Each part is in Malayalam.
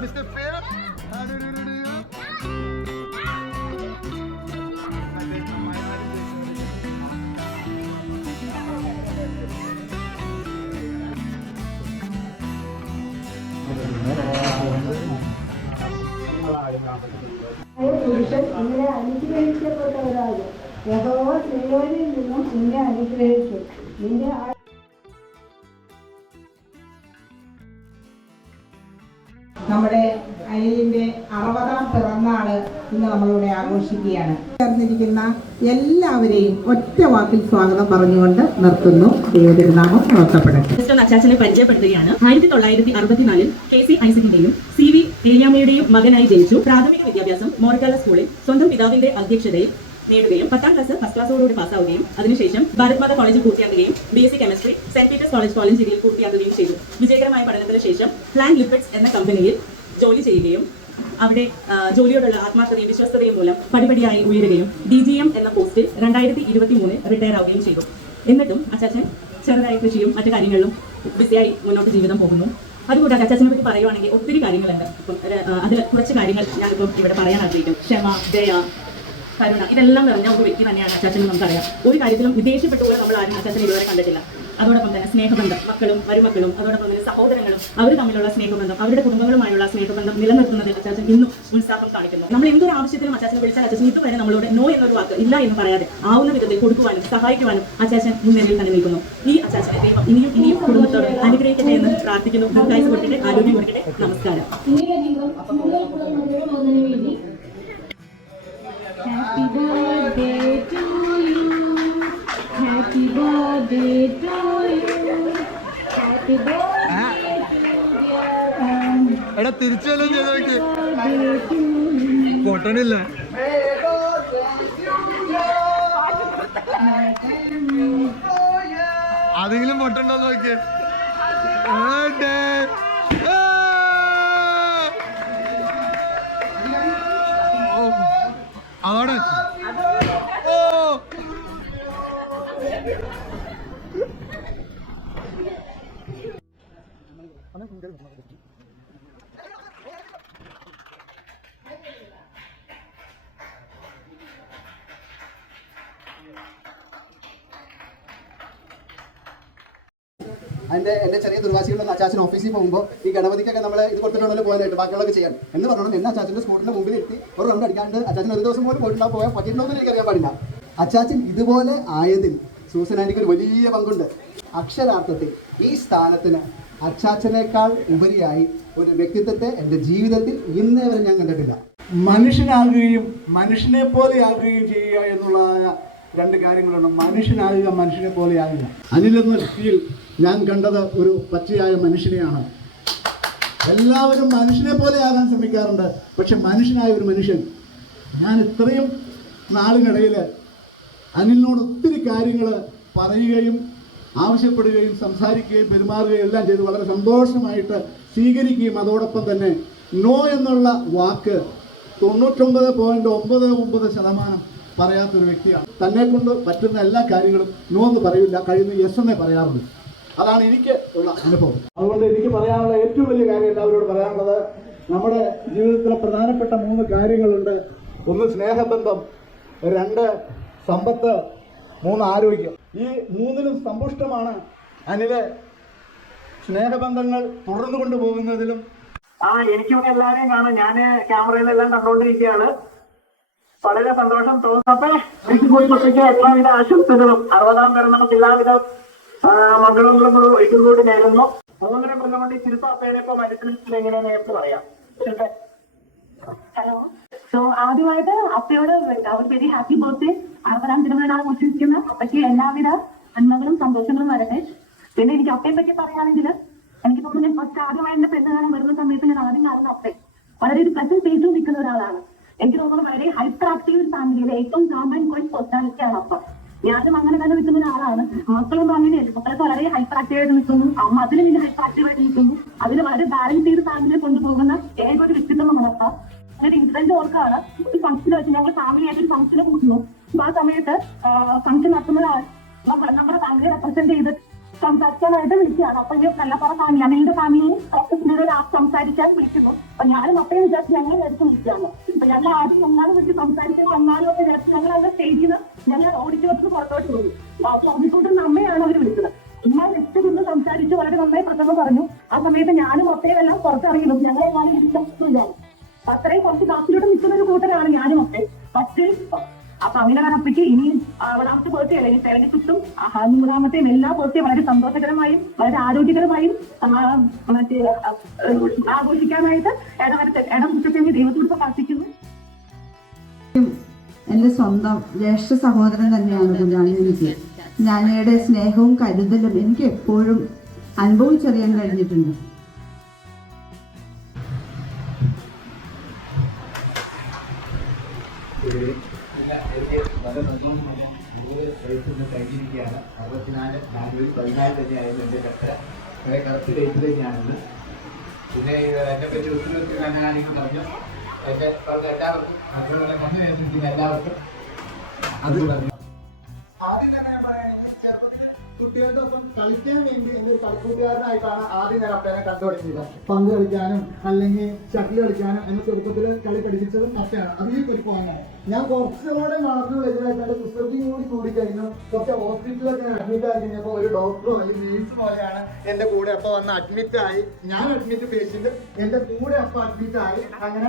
Mr. Fair. പുരുഷൻ ഇങ്ങനെ അനുഗ്രഹിക്കപ്പെട്ടവരാകും. യഹോവ സീയോനിൽ നിന്നും നിന്നെ അനുഗ്രഹിച്ചു. നിന്റെ നമ്മുടെ അനിലിന്റെ 60ാം പിറന്നാള് ഇന്ന് നമ്മളിവിടെ ആഘോഷിക്കുകയാണ്. ചേർന്നിരിക്കുന്ന എല്ലാവരെയും ഒറ്റ വാക്കിൽ സ്വാഗതം പറഞ്ഞുകൊണ്ട് നിർത്തുന്നു. ദൈവതിരുനാമം പ്രവർത്തപ്പെടട്ടെ. അച്ചാച്ചനെ പരിചയപ്പെടുത്തുകയാണ്. 1964 KC ഐസക്കിന്റെയും CV ഏലിയാമ്മയുടെയും മകനായി ജനിച്ചു. പ്രാഥമിക വിദ്യാഭ്യാസം മോർക്കാല സ്കൂളിൽ സ്വന്തം പിതാവിന്റെ അധ്യക്ഷതയിൽ നേടുകയും 10ാം ക്ലാസ് ഫസ്റ്റ് ക്ലാസ്സോടുകൂടി പാസ്സാവുകയും അതിനുശേഷം ഭാരത് മാതാ കോളേജിൽ പൂർത്തിയാക്കുകയും BSc chemistry Saint Peter's College കോളഞ്ചേരിയിൽ പൂർത്തിയാക്കുകയും ചെയ്തു. വിജയകരമായ പഠനത്തിന് ശേഷം പ്ലാൻ ലിപ്പിഡ്സ് എന്ന കമ്പനിയിൽ ജോലി ചെയ്യുകയും അവിടെ ജോലിയോടുള്ള ആത്മാർത്ഥതയും വിശ്വസ്തതയും മൂലം പടിപടിയായി ഉയരുകയും DGM എന്ന പോസ്റ്റിൽ 2023 റിട്ടയർ ആവുകയും ചെയ്തു. എന്നിട്ടും അച്ചാച്ചൻ ചെറുതായ കൃഷിയും മറ്റു കാര്യങ്ങളിലും ബിസിയായി മുന്നോട്ട് ജീവിതം പോകുന്നു. അതുകൂടാതെ അച്ചാച്ചനെ പറ്റി പറയുവാണെങ്കിൽ ഒത്തിരി കാര്യങ്ങളുണ്ട്. അതിൽ കുറച്ച് കാര്യങ്ങൾ ഞാനിപ്പം ഇവിടെ പറയാൻ ആഗ്രഹിക്കും. ക്ഷമ, ദയ, കരുണ, ഇതെല്ലാം നിറഞ്ഞ ഒരു വ്യക്തി തന്നെയാണ് അച്ചാച്ചൻ. നമുക്കറിയാം, ഒരു കാര്യത്തിലും വിദേശപ്പെട്ടുപോലെ നമ്മൾ ആരും അച്ചാച്ചനെ ഇതുവരെ കണ്ടിട്ടില്ല. അതോടൊപ്പം തന്നെ സ്നേഹബന്ധം, മക്കളും മരുമക്കളും അതോടൊപ്പം തന്നെ സഹോദരങ്ങളും അവർ തമ്മിലുള്ള സ്നേഹബന്ധം, അവരുടെ കുടുംബങ്ങളുമായുള്ള സ്നേഹബന്ധം നിലനിർത്തുന്നതിൽ അച്ചാച്ചൻ ഇന്നും ഉത്സാഹം കാണിക്കുന്നു. നമ്മൾ എന്തൊരു ആവശ്യത്തിനും അച്ചാച്ചനെ വിളിച്ചാൽ അച്ചാച്ചൻ ഇതുവരെ നമ്മളോട് നോ എന്നൊരു വാക്ക് ഇല്ല എന്ന് പറയാതെ ആവുന്ന വിധത്തിൽ കൊടുക്കുവാനും സഹായിക്കുവാനും അച്ചാച്ചൻ മുൻനിരയിൽ തന്നെ നിൽക്കുന്നു. ഈ അച്ചാച്ചനെ ദൈവം ഇനിയും കുടുംബത്തോടെ അനുഗ്രഹിക്കട്ടെ എന്ന് പ്രാർത്ഥിക്കുന്നു. ദീർഘായുസ്സ് കൊടുക്കട്ടെ, ആരോഗ്യം കൊടുക്കട്ടെ. നമസ്കാരം. Happy birthday to you. Happy birthday to you. Happy birthday to dear. എടാ തിരിച്ചെല്ലാം ചെയ്ത് നോക്കി പൊട്ടണില്ല. അതെങ്കിലും പൊട്ടണ്ടോ നോക്കിയേ. അവിടെ എൻ്റെ ചെറിയ ദുർവാശികളൊന്നും അച്ചാച്ചൻ ഓഫീസിൽ പോകുമ്പോൾ ഈ ഗണപതിക്കൊക്കെ നമ്മൾ ഇത് കൊടുത്തിട്ടുണ്ടല്ലോ പോയതായിട്ട് ബാക്കിയുള്ളതൊക്കെ ചെയ്യാൻ എന്ന് പറഞ്ഞാൽ എന്നെ അച്ചാച്ചൻ്റെ സ്കൂട്ടിൻ്റെ മുമ്പിൽ എത്തി ഒരു റൗണ്ട് അടിക്കാണ്ട് അച്ചാച്ചൻ ഒരു ദിവസം പോലും പോയിട്ടുണ്ടാവും. പോയാൽ പറ്റിയിട്ടുണ്ടോ എന്ന് എനിക്കറിയാൻ പാടില്ല. അച്ചാച്ചൻ ഇതുപോലെ ആയതിൽ സൂസൻ ആൻറ്റിക്ക് ഒരു വലിയ പങ്കുണ്ട്. അക്ഷരാർത്ഥത്തിൽ ഈ സ്ഥാനത്തിന് അച്ചാച്ചനേക്കാൾ ഉപരിയായി ഒരു വ്യക്തിത്വത്തെ എൻ്റെ ജീവിതത്തിൽ ഇന്നേ വരെ ഞാൻ കണ്ടിട്ടില്ല. മനുഷ്യനാകുകയും മനുഷ്യനെ പോലെ ആകുകയും ചെയ്യുക എന്നുള്ളതായ രണ്ട് കാര്യങ്ങളുണ്ട്. മനുഷ്യനാകുക, മനുഷ്യനെ പോലെ ആകുക. അനിലെന്ന വ്യക്തിയിൽ ഞാൻ കണ്ടത് ഒരു പച്ചയായ മനുഷ്യനെയാണ്. എല്ലാവരും മനുഷ്യനെ പോലെ ആകാൻ ശ്രമിക്കാറുണ്ട്, പക്ഷെ മനുഷ്യനായ ഒരു മനുഷ്യൻ. ഞാൻ ഇത്രയും നാളിനിടയിൽ അനിലിനോട് ഒത്തിരി കാര്യങ്ങൾ പറയുകയും ആവശ്യപ്പെടുകയും സംസാരിക്കുകയും പെരുമാറുകയും എല്ലാം ചെയ്ത് വളരെ സന്തോഷമായിട്ട് സ്വീകരിക്കുകയും അതോടൊപ്പം തന്നെ നോ എന്നുള്ള വാക്ക് 99.99% പറയാത്തൊരു വ്യക്തിയാണ്. തന്നെ കൊണ്ട് പറ്റുന്ന എല്ലാ കാര്യങ്ങളും നോ എന്ന് പറയില്ല, കഴിയുന്ന യെസ് എന്നേ പറയാറുള്ളൂ. അതാണ് എനിക്ക് ഉള്ള അനുഭവം. അതുകൊണ്ട് എനിക്ക് പറയാനുള്ള ഏറ്റവും വലിയ കാര്യം എല്ലാവരോട് പറയാനുള്ളത്, നമ്മുടെ ജീവിതത്തിലെ പ്രധാനപ്പെട്ട 3 കാര്യങ്ങളുണ്ട്. 1 സ്നേഹബന്ധം, 2 സമ്പത്ത്, 3 ആരോഗ്യം. ഈ 3ലും സമ്പുഷ്ടമാണ് അനിലെ. സ്നേഹബന്ധങ്ങൾ തുടർന്നു കൊണ്ടുപോകുന്നതിലും എനിക്കൊക്കെ എല്ലാവരെയും കാണാം. ഞാൻ ക്യാമറയിലെല്ലാം കണ്ടുകൊണ്ടിരിക്കുകയാണ്. വളരെ സന്തോഷം തോന്നുന്നപ്പോ കുട്ടിക്ക് എല്ലാവിധ ആശംസകളും 60ാം പിറന്നാൾക്ക് എല്ലാവിധ മംഗളങ്ങളും ഒരിക്കൽ കൂടി നേരുന്നു. 3 കൊല്ലം കൊണ്ട് ചിരുപ്പാപ്പേനെ ഇപ്പൊ മനസ്സിൽ എങ്ങനെ നേരത്തെ പറയാം. ഹലോ. സോ ആദ്യമായിട്ട് അപ്പയോട് വെരി ഹാപ്പി ബർത്ത്ഡേ. 60ാം പിറന്നാൾ ആഘോഷിക്കുന്ന അപ്പയ്ക്ക് എല്ലാവിധ നന്മകളും സന്തോഷങ്ങളും വരട്ടെ. പിന്നെ എനിക്ക് അപ്പയെ പറ്റി പറയുകയാണെങ്കിൽ എനിക്ക് തോന്നുന്നു ഞാൻ ഫസ്റ്റ് ആദ്യമായി എന്റെ പെണ്ണുകാലം വരുന്ന സമയത്ത് ഞാൻ ആദ്യം കാണുന്ന അപ്പയെ വളരെ ഒരു പ്രസന്റ് സ്റ്റേജിൽ നിൽക്കുന്ന ഒരാളാണ്. എനിക്ക് തോന്നുന്നു വളരെ ഹൈപ്പർ ആക്റ്റീവ് ഫാമിലിയിലെ ഏറ്റവും കാം ആൻഡ് ക്വയറ്റ് പേഴ്സണാലിറ്റിയാണ് അപ്പ. ഞാനും അങ്ങനെ തന്നെ നിൽക്കുന്ന ഒരാളാണ്. മക്കളൊന്നും അങ്ങനെയല്ല. മക്കളൊക്കെ വളരെ ഹൈപ്പർ ആക്റ്റീവ് ആയിട്ട് നിൽക്കുന്നു, അമ്മ അതിന് പിന്നെ ഹൈപ്പർ ആക്റ്റീവ് ആയിട്ട് നിൽക്കുന്നു. അതിന് വളരെ ബാലൻസ് ചെയ്ത് ഫാമിലിയെ കൊണ്ടുപോകുന്ന ഏതൊരു വ്യക്തിത്വമാണ് അപ്പ. അങ്ങനെ ഇൻസിഡന്റ് ഓർക്കാണ്. ഒരു ഫംഗ്ഷൻ വെച്ച് ഞങ്ങൾ ഫാമിലി ആയിട്ട് ഒരു ഫംഗ്ഷന് കൂട്ടുന്നു. ആ സമയത്ത് ഫംഗ്ഷൻ നടത്തുന്ന നമ്മുടെ ഫാമിലിയെ റെപ്രസെന്റ് ചെയ്ത് സംസാരിക്കാനായിട്ട് വിളിക്കുകയാണ്. അപ്പൊ ഈ കല്ലപ്പുറ ഫാമിലി അനിലിന്റെ ഫാമിലിയും പ്രൊഫഷണൽ സംസാരിക്കാൻ വിളിക്കുന്നു. അപ്പൊ ഞാനും അപ്പയും വിചാരിച്ച് ഞങ്ങൾ എടുത്ത് വിളിക്കുകയാണ്. അപ്പൊ ഞങ്ങൾ ആദ്യം ഞങ്ങളെ വിളിച്ച് സംസാരിക്കാൻ വന്നാലും ഒക്കെ വിചാരിച്ച് ഞങ്ങൾ അതിന്റെ സ്റ്റേജിൽ നിന്ന് ഞങ്ങൾ ഓഡിറ്റോറിയത്തിന് പുറത്തോട്ട് പോയി. ഓഡിറ്റോറിയത്തിന് അമ്മയാണ് അവർ വിളിച്ചത്. ഉമ്മ ജസ്റ്റ് നിന്ന് സംസാരിച്ച് വളരെ നന്നായി പ്രസംഗം പറഞ്ഞു. ആ സമയത്ത് ഞാനും ഒപ്പയും എല്ലാം പുറത്തിറങ്ങിയിരുന്നു. ഞങ്ങളെ ഞാൻ അത്രയും കുറച്ച് ക്ലാസ്സിലോട്ട് നിൽക്കുന്ന ഒരു കൂട്ടരാണ് ഞാനും ഒക്കെ. പക്ഷേ അപ്പൊ അങ്ങനെ അപ്പയ്ക്ക് ഇനി രണ്ടാമത്തെ ബർത്ത്ഡേ അല്ലേ, ഇനി 76ഉം 100ാമത്തെയും എല്ലാ ബർത്ത്ഡേ വളരെ സന്തോഷകരമായും വളരെ ആരോഗ്യകരമായും മറ്റേ ആഘോഷിക്കാനായിട്ട് ഇടം ദൈവത്തോട് പ്രാർത്ഥിക്കുന്നു. എൻ്റെ സ്വന്തം ജ്യേഷ്ഠ സഹോദരൻ തന്നെയാണ് കുഞ്ഞാണി എനിക്ക്. ഞാനയുടെ സ്നേഹവും കരുതലും എനിക്ക് എപ്പോഴും അനുഭവിച്ചറിയാൻ കഴിഞ്ഞിട്ടുണ്ട്. കഴിഞ്ഞിരിക്കുകയാണ്. 64 ജാനുവരി 14 തന്നെയായിരുന്നു എൻ്റെ കറക്റ്റ് ഡേറ്റ് തന്നെയാണിത്. പിന്നെ എന്നെ പറ്റി ഒത്തിരി നല്ല കാര്യങ്ങൾ പറഞ്ഞു. എൻ്റെ എല്ലാവർക്കും അതുപോലെ കണ്ണു വേദനിക്കുന്ന എല്ലാവർക്കും അത് പറഞ്ഞു. ആദ്യം തന്നെ ഞാൻ പറയുകയാണെങ്കിൽ ചെറുപ്പത്തിൽ കുട്ടികളുടെ ഒപ്പം കളിക്കാൻ വേണ്ടി എൻ്റെ ഒരു കളിക്കൂട്ടുകാരനായിട്ടാണ് ആദ്യം ഞാൻ അപ്പനെ കണ്ടു തുടങ്ങിയത്. പന്ത് കളിക്കാനും അല്ലെങ്കിൽ ഷട്ടിൽ കളിക്കാനും എന്നെ ചെറുപ്പത്തിൽ കളി പഠിപ്പിച്ചതും അപ്പയാണ്. അത് ഈ കുരുക്കുവാനാണ്. ഞാൻ കുറച്ചുകൂടെ വളർന്നു വരുന്നതായിട്ട് എൻ്റെ പുസ്തകം കൂടി കഴിഞ്ഞു. കുറച്ച് ഹോസ്പിറ്റലൊക്കെ അഡ്മിറ്റ് ആയി കഴിഞ്ഞപ്പോൾ ഒരു ഡോക്ടറോ അല്ലെങ്കിൽ നേഴ്സ് പോലെയാണ് എൻ്റെ കൂടെ അപ്പം വന്ന് അഡ്മിറ്റ് ആയി. ഞാൻ അഡ്മിറ്റ് പേഷ്യന്റ് എൻ്റെ കൂടെ അപ്പം അഡ്മിറ്റ് ആയി. അങ്ങനെ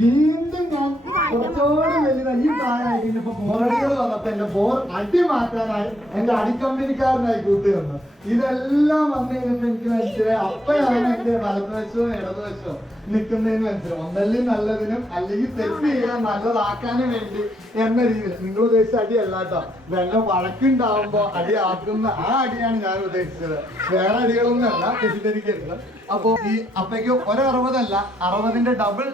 വീണ്ടും ഞാൻ കുറച്ചുകൂടെ വലുതായി. ഈ പ്രായമായി കഴിഞ്ഞപ്പോ ബോറടികൾ വന്നപ്പോ എന്റെ ബോർ അടി മാറ്റാനായി എന്റെ അടിക്കമ്പനിക്കാരനായി കൂട്ടി വന്നു. ഇതെല്ലാം വന്നു കഴിഞ്ഞപ്പോ എനിക്ക് മനസ്സിലായി അപ്പയാണ് എന്റെ വലതുവശവും ഇടതുവശവും നിൽക്കുന്നതിന് മനസ്സിലാവും. ഒന്നല്ലെങ്കിൽ നല്ലതിനും അല്ലെങ്കിൽ തെറ്റ് ചെയ്യാൻ നല്ലതാക്കാനും വേണ്ടി എന്ന രീതിയിൽ. നിങ്ങൾ ഉദ്ദേശിച്ച അടിയല്ല കേട്ടോ. വെള്ളം വഴക്കുണ്ടാവുമ്പോ അടി ആക്കുന്ന ആ അടിയാണ് ഞാൻ ഉദ്ദേശിച്ചത്. വേറെ അടികളൊന്നും അല്ല, തെറ്റിദ്ധരിക്കരുത്. അപ്പോ ഈ അപ്പയ്ക്ക് 60 60ന്റെ ഡബിൾ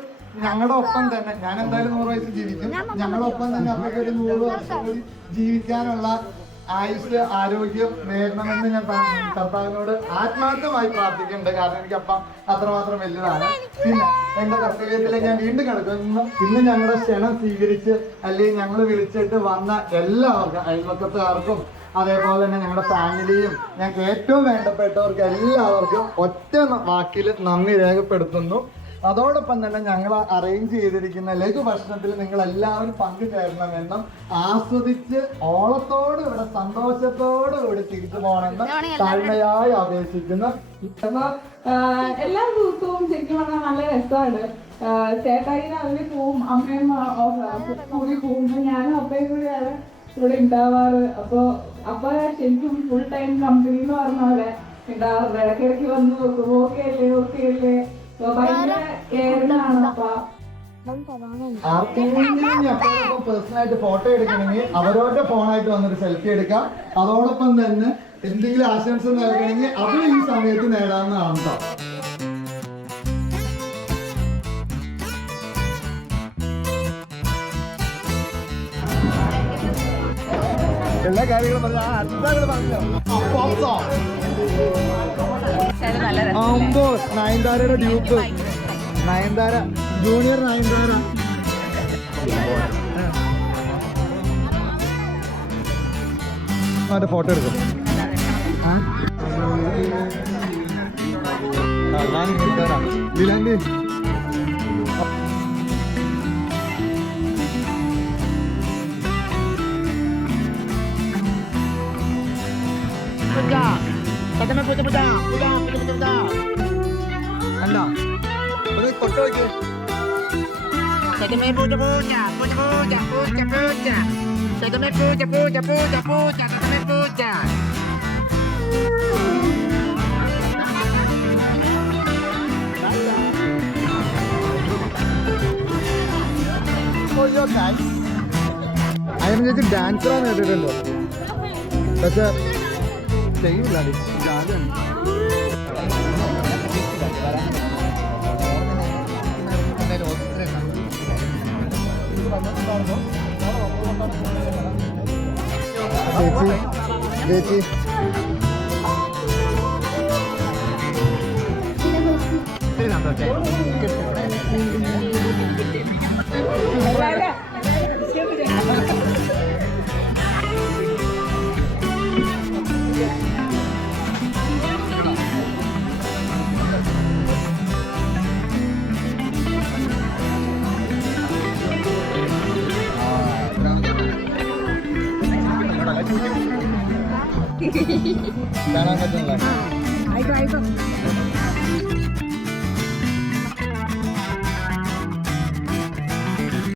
ഞങ്ങളുടെ ഒപ്പം തന്നെ. ഞാൻ എന്തായാലും 100 വയസ്സ് ജീവിക്കും. ഞങ്ങളുടെ ഒപ്പം തന്നെ അപ്പയ്ക്ക് ഒരു 100 വർഷം കൂടി ജീവിക്കാനുള്ള ആയുസ് ആരോഗ്യം നേടണമെന്ന് ഞാൻ കർത്താവിനോട് ആത്മാർത്ഥമായി പ്രാർത്ഥിക്കുന്നുണ്ട്. കാരണം എനിക്ക് അപ്പം അത്രമാത്രം വലുതാണ്. പിന്നെ എന്റെ കർത്തവ്യത്തിലേക്ക് ഞാൻ വീണ്ടും കിടക്കുന്നു. ഇന്ന് ഞങ്ങളുടെ ക്ഷണം സ്വീകരിച്ച് അല്ലെങ്കിൽ ഞങ്ങൾ വിളിച്ചിട്ട് വന്ന എല്ലാവർക്കും, അയൽവക്കത്തുകാർക്കും അതേപോലെ തന്നെ ഞങ്ങളുടെ ഫാമിലിയും ഞങ്ങൾക്ക് ഏറ്റവും വേണ്ടപ്പെട്ടവർക്ക് എല്ലാവർക്കും ഒറ്റ വാക്കിൽ നന്ദി രേഖപ്പെടുത്തുന്നു. അതോടൊപ്പം തന്നെ ഞങ്ങൾ അറേഞ്ച് ചെയ്തിരിക്കുന്ന ലഘുഭക്ഷണത്തിൽ നിങ്ങൾ എല്ലാവരും പങ്കുചേരണമെന്നും ആസ്വദിച്ച് ഓളത്തോട് ഇവിടെ സന്തോഷത്തോടു കൂടി തിരിച്ചു പോകണമെന്ന് താഴ്മയായി അപേക്ഷിക്കുന്നു. എല്ലാ ദിവസവും ശരിക്കും പറഞ്ഞാൽ നല്ല രസമാണ്. ചേട്ടായി രാവിലെ പോവും, അമ്മയും സ്കൂളിൽ പോകുമ്പോൾ ഞാനും അപ്പയും കൂടിയാണ് ഇവിടെ ഉണ്ടാവാറ്. അപ്പൊ ശരിക്കും ഫുൾ ടൈം കമ്പനി എന്ന് പറഞ്ഞ പോലെ ഉണ്ടാവാറുണ്ട്. ഇടയ്ക്കിടയ്ക്ക് വന്ന് നോക്കും, ഓക്കെ അല്ലേ. ആർക്കെങ്കിലും പേഴ്സണലായിട്ട് ഫോട്ടോ എടുക്കണമെങ്കിൽ അവരവരുടെ ഫോണായിട്ട് വന്നിട്ട് സെൽഫി എടുക്കാം. അതോടൊപ്പം തന്നെ എന്തെങ്കിലും ആശംസ നൽകണമെങ്കിൽ അതും ഈ സമയത്ത് നേടാവുന്നതാണ് കേട്ടോ. എല്ലാ കാര്യങ്ങളും പറഞ്ഞു. നയൻതാരയുടെ ഡ്യൂപ്പ്, നയൻതാര ജൂനിയർ നയൻതാര. അവരുടെ ഫോട്ടോ എടുക്കും. ലിലാൻഡി എന്താ കൊട്ട വയ്ക്കേ. അതിനെ ഡാൻസറാന്ന് കേട്ടിട്ടുണ്ടോ? പക്ഷെ ചെയ്യില്ല. ചേച്ചി കാണാൻ പറ്റുന്നില്ല.